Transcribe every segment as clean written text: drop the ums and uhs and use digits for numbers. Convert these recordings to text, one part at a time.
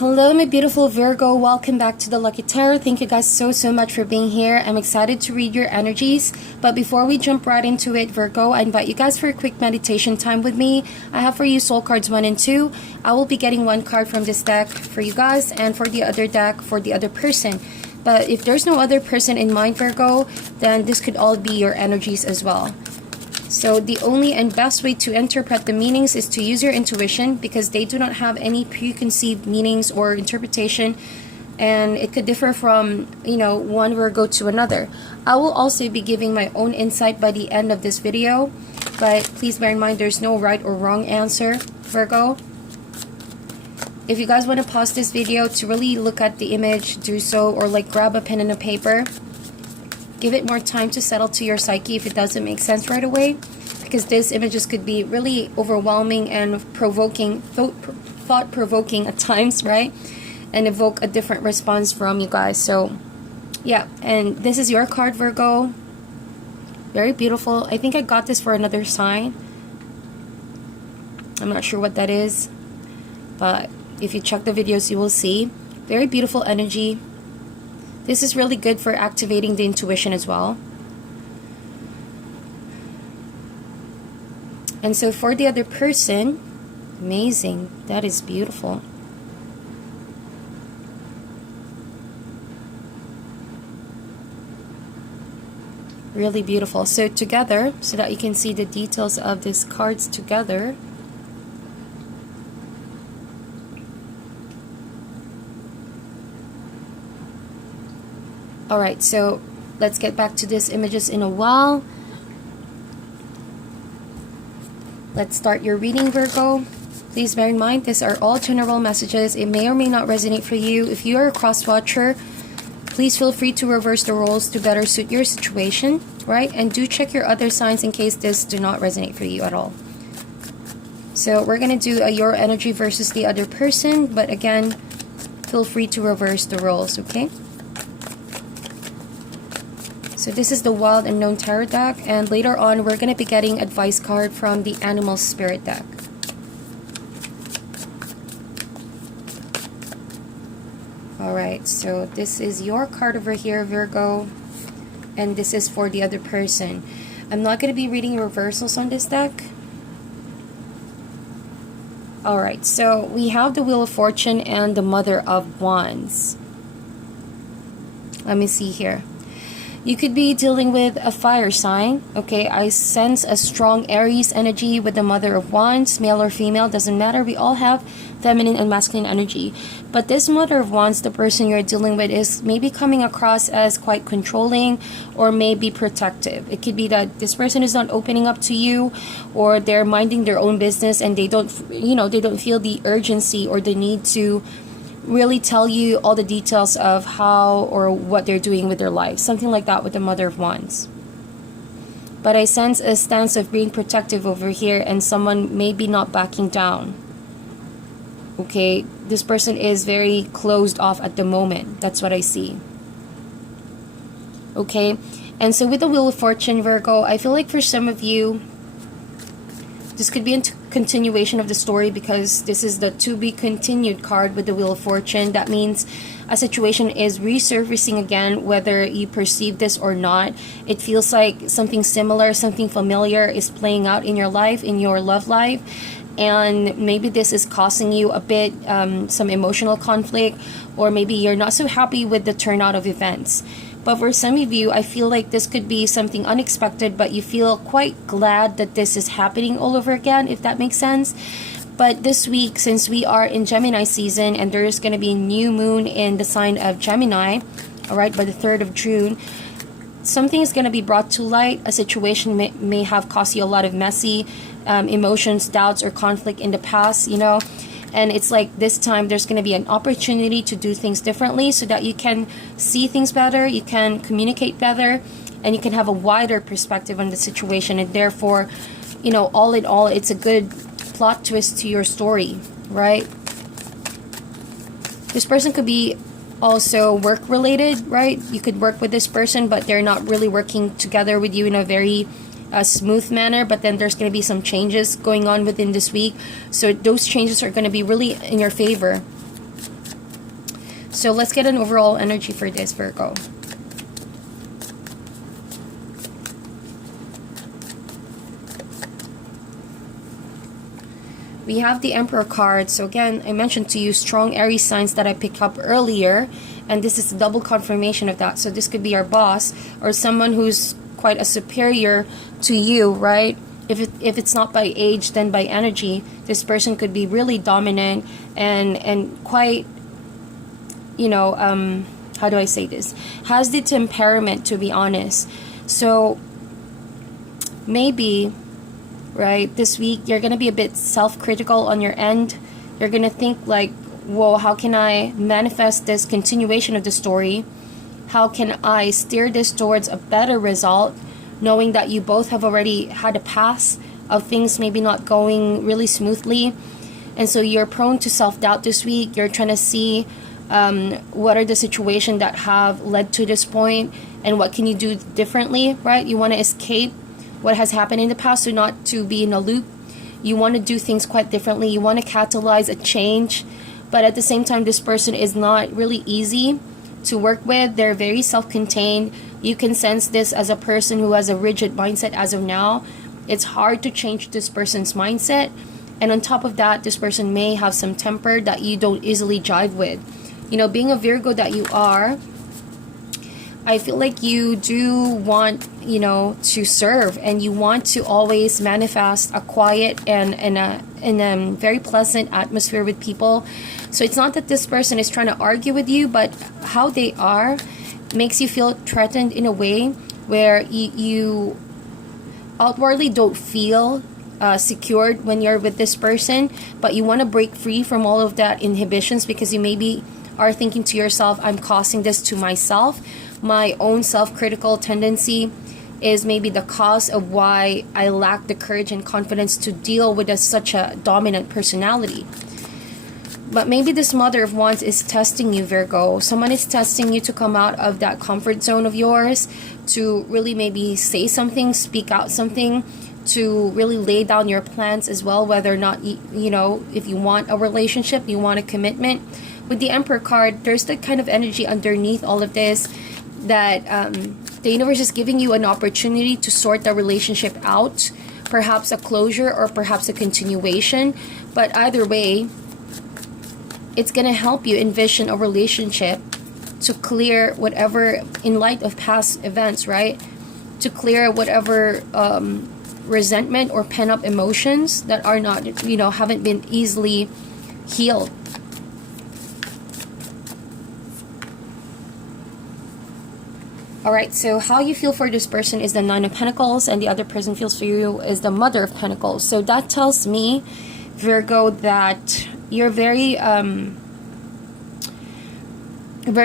Hello my beautiful Virgo, welcome back to the Lucky Tarot. Thank you guys so much for being here. I'm excited to read your energies, but before we jump right into it, Virgo, I invite you guys for a quick meditation time with me. I have for you soul cards 1 and 2. I will be getting one card from this deck for you guys and for the other deck for the other person. But if there's no other person in mind, Virgo, then this could all be your energies as well. So the only and best way to interpret the meanings is to use your intuition, because they do not have any preconceived meanings or interpretation, and it could differ from, one Virgo to another. I will also be giving my own insight by the end of this video, but please bear in mind there's no right or wrong answer, Virgo. If you guys want to pause this video to really look at the image, do so, or like grab a pen and a paper. Give it more time to settle to your psyche if it doesn't make sense right away, because these images could be really overwhelming and provoking, thought-provoking at times, right? And evoke a different response from you guys. So, yeah. And this is your card, Virgo. Very beautiful. I think I got this for another sign. I'm not sure what that is, but if you check the videos, you will see. Very beautiful energy. This is really good for activating the intuition as well. And so for the other person, amazing. That is beautiful. Really beautiful. So together, so that you can see the details of these cards together. Alright, so let's get back to these images in a while. Let's start your reading, Virgo. Please bear in mind, these are all general messages. It may or may not resonate for you. If you are a cross-watcher, please feel free to reverse the roles to better suit your situation, right? And do check your other signs in case this do not resonate for you at all. So we're going to do your energy versus the other person, but again, feel free to reverse the roles, okay? So this is the Wild Unknown Tarot deck, and later on we're going to be getting advice card from the Animal Spirit deck. Alright, so this is your card over here, Virgo, and this is for the other person. I'm not going to be reading reversals on this deck. Alright, so we have the Wheel of Fortune and the Mother of Wands. Let me see here. You could be dealing with a fire sign, okay? I sense a strong Aries energy with the Mother of Wands, male or female, doesn't matter. We all have feminine and masculine energy. But this Mother of Wands, the person you're dealing with, is maybe coming across as quite controlling or maybe protective. It could be that this person is not opening up to you, or they're minding their own business and they don't, they don't feel the urgency or the need to really tell you all the details of how or what they're doing with their life. Something like that with the Mother of Wands. But I sense a stance of being protective over here, and someone maybe not backing down. Okay, this person is very closed off at the moment. That's what I see. Okay, and so with the Wheel of Fortune, Virgo, I feel like for some of you, this could be a continuation of the story, because this is the to be continued card with the Wheel of Fortune. That means a situation is resurfacing again, whether you perceive this or not. It feels like something similar, something familiar is playing out in your life, in your love life. And maybe this is causing you a bit some emotional conflict, or maybe you're not so happy with the turnout of events. But for some of you, I feel like this could be something unexpected, but you feel quite glad that this is happening all over again, if that makes sense. But this week, since we are in Gemini season and there is going to be a new moon in the sign of Gemini, all right, by the 3rd of June, something is going to be brought to light. A situation may have caused you a lot of messy emotions, doubts, or conflict in the past, And it's like this time there's going to be an opportunity to do things differently, so that you can see things better, you can communicate better, and you can have a wider perspective on the situation. And therefore, all in all, it's a good plot twist to your story, right? This person could be also work related, right? You could work with this person, but they're not really working together with you in a very a smooth manner, but then there's going to be some changes going on within this week, so those changes are going to be really in your favor. So let's get an overall energy for this, Virgo. We have the Emperor card. So again, I mentioned to you strong Aries signs that I picked up earlier, and this is a double confirmation of that. So this could be our boss or someone who's quite a superior to you, right? If it's not by age, then by energy. This person could be really dominant and quite, you know, how do I say this? Has the temperament, to be honest. So maybe, right, this week you're going to be a bit self-critical on your end. You're going to think like, whoa, how can I manifest this continuation of the story? How can I steer this towards a better result, knowing that you both have already had a past of things maybe not going really smoothly? And so you're prone to self-doubt this week. You're trying to see what are the situations that have led to this point and what can you do differently, right? You want to escape what has happened in the past, so not to be in a loop. You want to do things quite differently. You want to catalyze a change, but at the same time, this person is not really easy to work with. They're very self-contained. You can sense this as a person who has a rigid mindset as of now. It's hard to change this person's mindset, and on top of that, this person may have some temper that you don't easily jive with. You know, being a Virgo that you are, I feel like you do want, you know, to serve, and you want to always manifest a quiet and a very pleasant atmosphere with people. So it's not that this person is trying to argue with you, but how they are makes you feel threatened in a way where you outwardly don't feel secured when you're with this person, but you want to break free from all of that inhibitions because you maybe are thinking to yourself, I'm causing this to myself. My own self-critical tendency is maybe the cause of why I lack the courage and confidence to deal with such a dominant personality. But maybe this Mother of Wands is testing you, Virgo. Someone is testing you to come out of that comfort zone of yours, to really maybe say something, speak out something, to really lay down your plans as well, whether or not, you know, if you want a relationship, you want a commitment. With the Emperor card, there's the kind of energy underneath all of this that the universe is giving you an opportunity to sort the relationship out, perhaps a closure or perhaps a continuation. But either way, it's going to help you envision a relationship to clear whatever, in light of past events, right? To clear whatever resentment or pent-up emotions that are not, you know, haven't been easily healed. Alright, so how you feel for this person is the Nine of Pentacles, and the other person feels for you is the Mother of Pentacles. So that tells me, Virgo, that you're very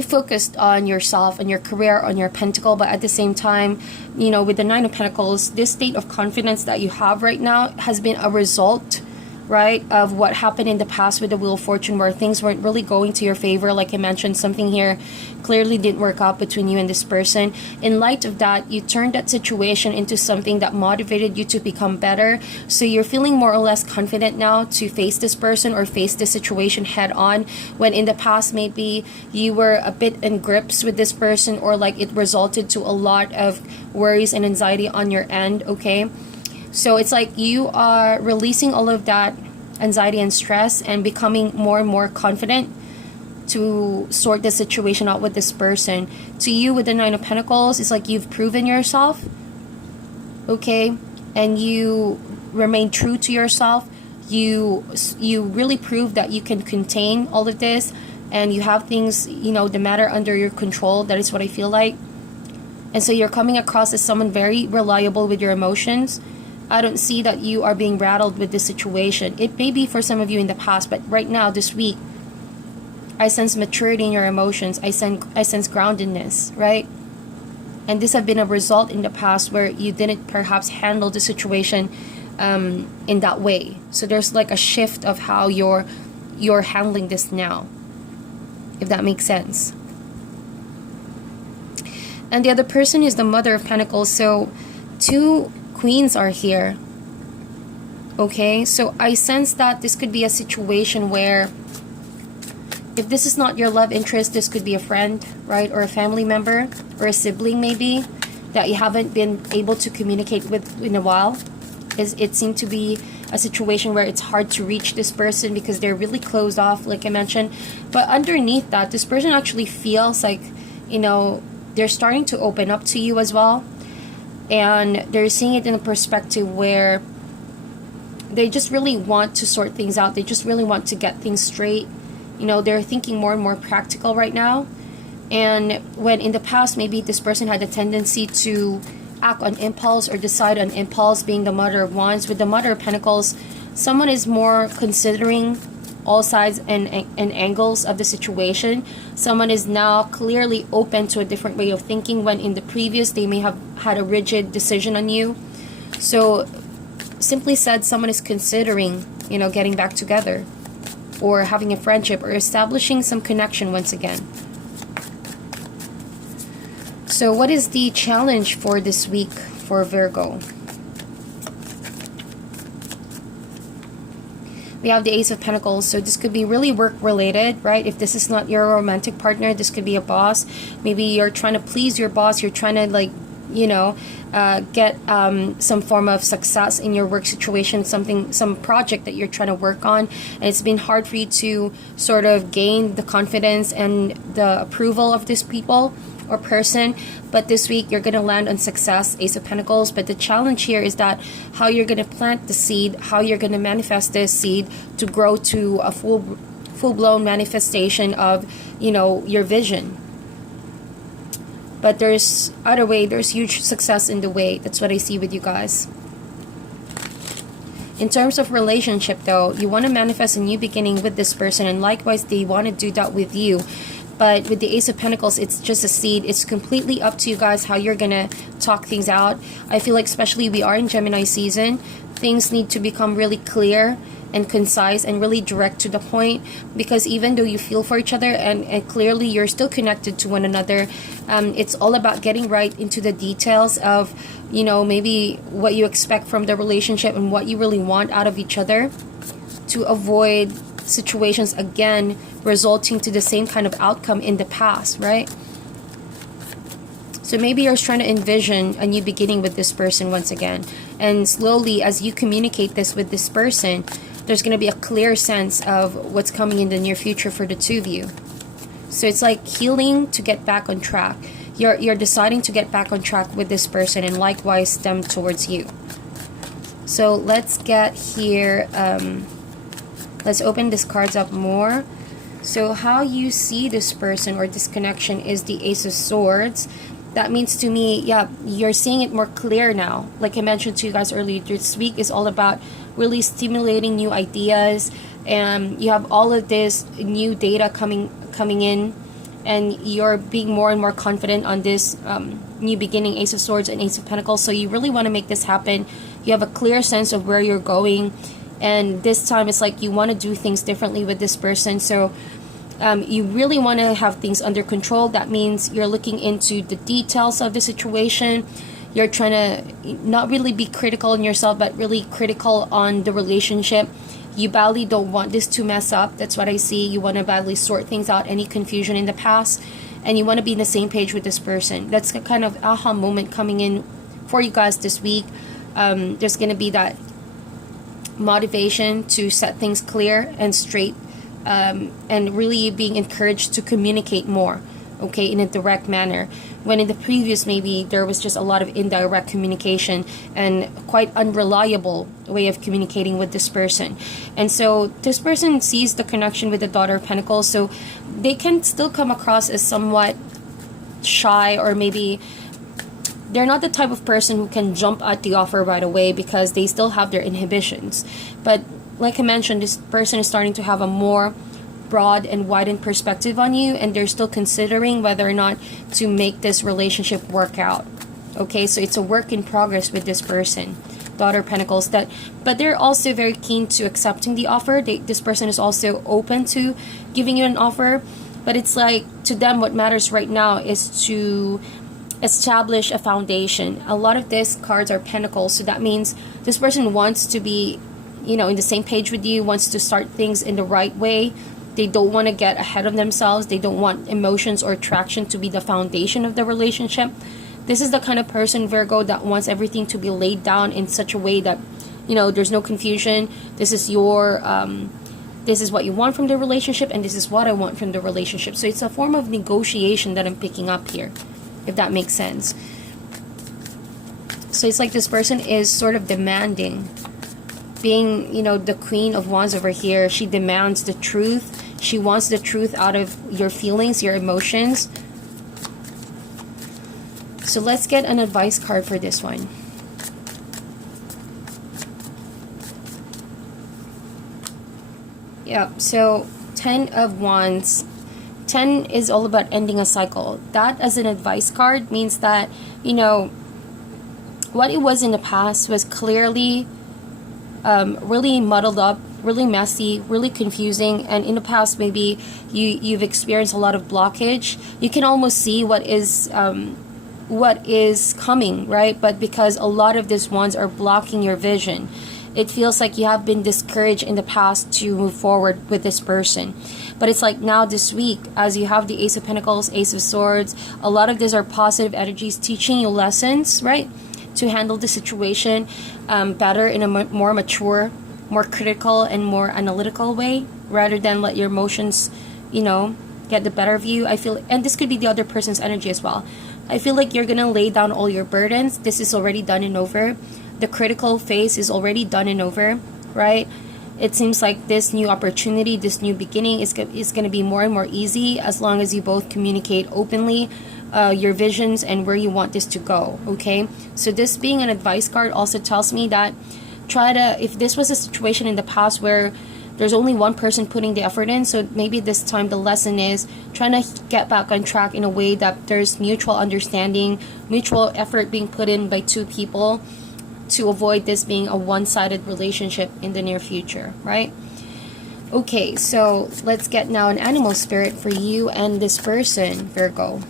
focused on yourself, on your career, on your pentacle, but at the same time, you know, with the Nine of Pentacles, this state of confidence that you have right now has been a result, right, of what happened in the past with the Wheel of Fortune, where things weren't really going to your favor. Like I mentioned, something here clearly didn't work out between you and this person. In light of that, you turned that situation into something that motivated you to become better. So you're feeling more or less confident now to face this person or face this situation head on, when in the past maybe you were a bit in grips with this person, or like it resulted to a lot of worries and anxiety on your end, okay? So it's like you are releasing all of that anxiety and stress and becoming more and more confident to sort the situation out with this person. To you, with the Nine of Pentacles, it's like you've proven yourself, okay? And you remain true to yourself. You really prove that you can contain all of this, and you have things, you know, the matter under your control. That is what I feel like. And so you're coming across as someone very reliable with your emotions. I don't see that you are being rattled with this situation. It may be for some of you in the past, but right now, this week, I sense maturity in your emotions. I sense groundedness, right? And this have been a result in the past where you didn't perhaps handle the situation in that way. So there's like a shift of how you're handling this now, if that makes sense. And the other person is the Mother of Pentacles. So two Queens are here, okay? So I sense that this could be a situation where if this is not your love interest, this could be a friend, right? Or a family member or a sibling maybe that you haven't been able to communicate with in a while. It seemed to be a situation where it's hard to reach this person because they're really closed off, like I mentioned. But underneath that, this person actually feels like, you know, they're starting to open up to you as well. And they're seeing it in a perspective where they just really want to sort things out. They just really want to get things straight. You know, they're thinking more and more practical right now. And when in the past, maybe this person had a tendency to act on impulse or decide on impulse, being the Mother of Wands. With the Mother of Pentacles, someone is more considering all sides and angles of the situation. Someone is now clearly open to a different way of thinking, when in the previous they may have had a rigid decision on you. So simply said, someone is considering, you know, getting back together or having a friendship or establishing some connection once again. So what is the challenge for this week for Virgo? We have the Ace of Pentacles, so this could be really work related, right? If this is not your romantic partner, this could be a boss. Maybe you're trying to please your boss, you're trying to, like, you know, get some form of success in your work situation, some project that you're trying to work on, and it's been hard for you to sort of gain the confidence and the approval of these people or person. But this week you're going to land on success, Ace of Pentacles. But the challenge here is that how you're going to plant the seed, how you're going to manifest this seed to grow to a full-blown manifestation of, you know, your vision. But there's other way, there's huge success in the way. That's what I see with you guys. In terms of relationship though, you want to manifest a new beginning with this person, and likewise they want to do that with you. But with the Ace of Pentacles, it's just a seed. It's completely up to you guys how you're going to talk things out. I feel like, especially we are in Gemini season, things need to become really clear and concise and really direct to the point, because even though you feel for each other and clearly you're still connected to one another, it's all about getting right into the details of, you know, maybe what you expect from the relationship and what you really want out of each other, to avoid situations again resulting to the same kind of outcome in the past, right? So maybe you're trying to envision a new beginning with this person once again, and slowly as you communicate this with this person, there's going to be a clear sense of what's coming in the near future for the two of you. So it's like healing to get back on track. You're deciding to get back on track with this person, and likewise them towards you. So let's get here, let's open these cards up more. So how you see this person or this connection is the Ace of Swords. That means to me, yeah, you're seeing it more clear now. Like I mentioned to you guys earlier, this week is all about really stimulating new ideas, and you have all of this new data coming in, and you're being more and more confident on this new beginning, Ace of Swords and Ace of Pentacles. So you really want to make this happen. You have a clear sense of where you're going, and this time it's like you want to do things differently with this person. So you really want to have things under control. That means you're looking into the details of the situation. You're trying to not really be critical on yourself, but really critical on the relationship. You badly don't want this to mess up. That's what I see. You want to badly sort things out, any confusion in the past, and you want to be on the same page with this person. That's the kind of aha moment coming in for you guys this week. There's going to be that motivation to set things clear and straight, and really being encouraged to communicate more, okay, in a direct manner, when in the previous maybe there was just a lot of indirect communication and quite unreliable way of communicating with this person. And so this person sees the connection with the Daughter of Pentacles, so they can still come across as somewhat shy, or maybe they're not the type of person who can jump at the offer right away because they still have their inhibitions. But like I mentioned, this person is starting to have a more broad and widened perspective on you, and they're still considering whether or not to make this relationship work out. Okay, so it's a work in progress with this person, Daughter of Pentacles. But they're also very keen to accepting the offer. This person is also open to giving you an offer, but it's like to them what matters right now is to establish a foundation. A lot of these cards are pentacles, so that means this person wants to be, you know, in the same page with you, wants to start things in the right way, They don't want to get ahead of themselves. They don't want emotions or attraction to be the foundation of the relationship. This is the kind of person, Virgo, that wants everything to be laid down in such a way that, you know, there's no confusion. This is your, this is what you want from the relationship, and this is what I want from the relationship. So it's a form of negotiation that I'm picking up here, if that makes sense. So it's like this person is sort of demanding, being, you know, the Queen of Wands over here. She demands the truth. She wants the truth out of your feelings, your emotions. So let's get an advice card for this one. Yeah, so 10 of Wands. 10 is all about ending a cycle. That as an advice card means that, you know, what it was in the past was clearly really muddled up, really messy, really confusing, and in the past maybe you've experienced a lot of blockage. You can almost see what is coming, right? But because a lot of these ones are blocking your vision, it feels like you have been discouraged in the past to move forward with this person. But it's like now this week, as you have the Ace of Pentacles, Ace of Swords, a lot of these are positive energies teaching you lessons, right? To handle the situation better in a more mature, more critical, and more analytical way, rather than let your emotions, you know, get the better of you. I feel, and this could be the other person's energy as well. I feel like you're gonna lay down all your burdens. This is already done and over. The critical phase is already done and over, right? It seems like this new opportunity, this new beginning is going to be more and more easy as long as you both communicate openly your visions and where you want this to go, okay? So this being an advice card also tells me that if this was a situation in the past where there's only one person putting the effort in, so maybe this time the lesson is trying to get back on track in a way that there's mutual understanding, mutual effort being put in by two people, to avoid this being a one-sided relationship in the near future, right? Okay, so let's get now an animal spirit for you and this person, Virgo.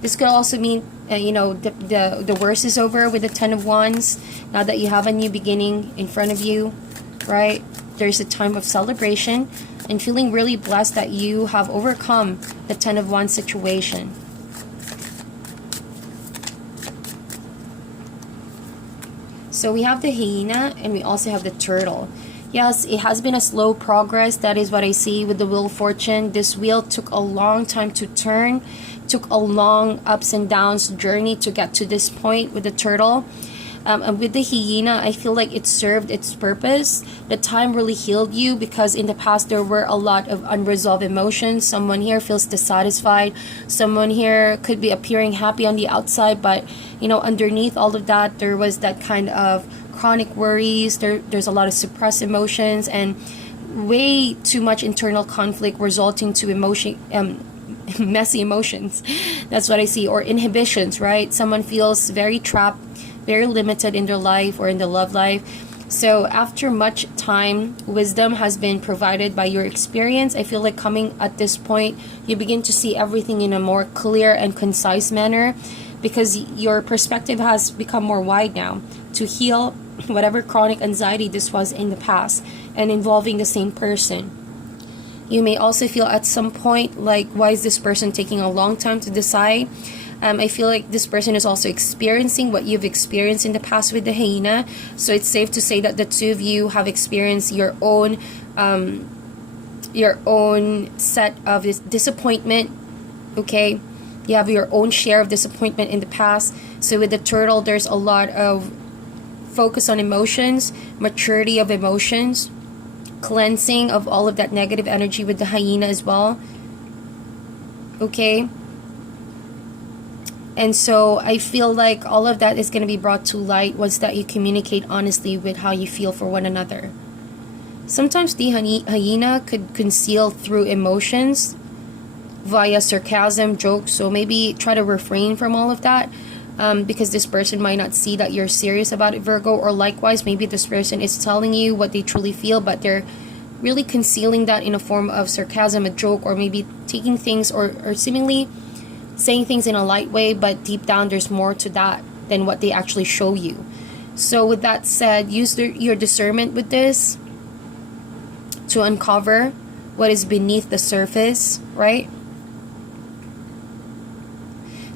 This could also mean, you know, the worst is over with the 10 of Wands. Now that you have a new beginning in front of you, right? There's a time of celebration and feeling really blessed that you have overcome the 10 of Wands situation. So we have the hyena and we also have the turtle. Yes, it has been a slow progress. That is what I see with the Wheel of Fortune. This wheel took a long time to turn, took a long ups and downs journey to get to this point with the turtle. And with the hyena, I feel like it served its purpose. The time really healed you because in the past there were a lot of unresolved emotions. Someone here feels dissatisfied. Someone here could be appearing happy on the outside, but you know, underneath all of that, there was that kind of chronic worries. There's a lot of suppressed emotions and way too much internal conflict resulting to messy emotions. That's what I see. Or inhibitions, right? Someone feels very trapped, very limited in their life or in the love life. So after much time, wisdom has been provided by your experience. I feel like coming at this point, you begin to see everything in a more clear and concise manner because your perspective has become more wide now to heal whatever chronic anxiety this was in the past and involving the same person. You may also feel at some point like, why is this person taking a long time to decide? I feel like this person is also experiencing what you've experienced in the past with the hyena. So it's safe to say that the two of you have experienced your own set of disappointment, okay? You have your own share of disappointment in the past. So with the turtle, there's a lot of focus on emotions, maturity of emotions, cleansing of all of that negative energy with the hyena as well, okay? And so I feel like all of that is going to be brought to light once that you communicate honestly with how you feel for one another. Sometimes the hyena could conceal through emotions via sarcasm, jokes. So maybe try to refrain from all of that because this person might not see that you're serious about it, Virgo. Or likewise, maybe this person is telling you what they truly feel, but they're really concealing that in a form of sarcasm, a joke, or maybe taking things or seemingly saying things in a light way, but deep down there's more to that than what they actually show you. So with that said, use your discernment with this. to uncover what is beneath the surface, right?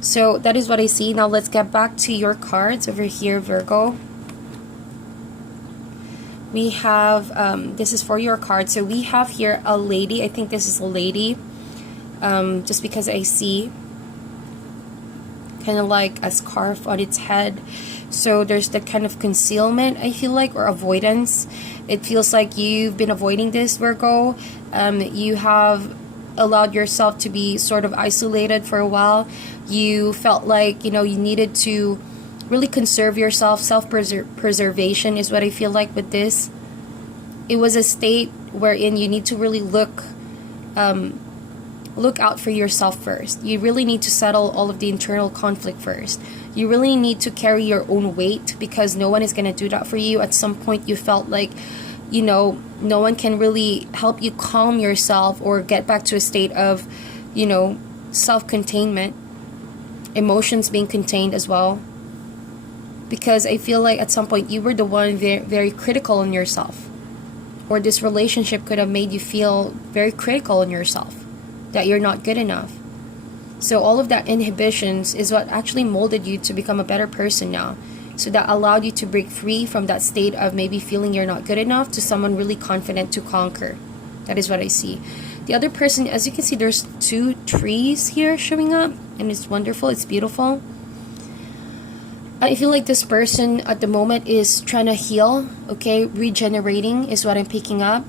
So that is what I see. Now let's get back to your cards over here, Virgo. We have, this is for your card. So we have here a lady. I think this is a lady. Just because I see kind of like a scarf on its head. So there's the kind of concealment, I feel like, or avoidance. It feels like you've been avoiding this, Virgo. You have allowed yourself to be sort of isolated for a while. You felt like, you know, you needed to really conserve yourself. Self-preservation is what I feel like with this. It was a state wherein you need to really look out for yourself first. You really need to settle all of the internal conflict first. You really need to carry your own weight, because no one is going to do that for you. At some point you felt like, you know, no one can really help you calm yourself or get back to a state of, you know, self-containment, emotions being contained as well. Because I feel like at some point you were the one very, very critical on yourself, or this relationship could have made you feel very critical on yourself, that you're not good enough. So all of that inhibitions is what actually molded you to become a better person now. So that allowed you to break free from that state of maybe feeling you're not good enough to someone really confident to conquer. That is what I see. The other person, as you can see, there's 2 trees here showing up, and it's wonderful, it's beautiful. I feel like this person at the moment is trying to heal, okay? Regenerating is what I'm picking up.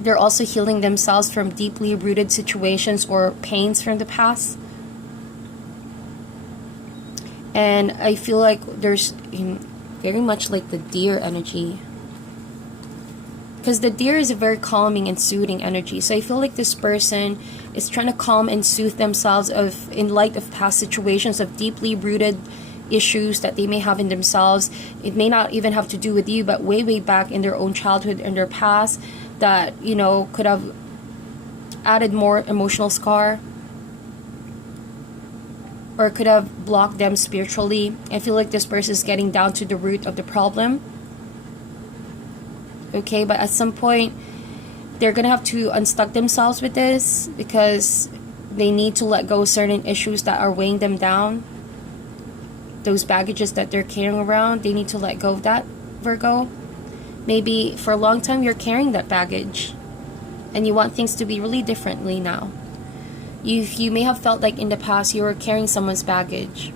They're also healing themselves from deeply rooted situations or pains from the past. And I feel like there's very much like the deer energy. Because the deer is a very calming and soothing energy. So I feel like this person is trying to calm and soothe themselves in light of past situations of deeply rooted issues that they may have in themselves. It may not even have to do with you, but way, way back in their own childhood and their past, that, you know, could have added more emotional scar, or could have blocked them spiritually. I feel like this person is getting down to the root of the problem. Okay, but at some point they're gonna have to unstuck themselves with this, because they need to let go of certain issues that are weighing them down. Those baggages that they're carrying around, they need to let go of that, Virgo. Maybe for a long time you're carrying that baggage and you want things to be really differently now. You may have felt like in the past you were carrying someone's baggage,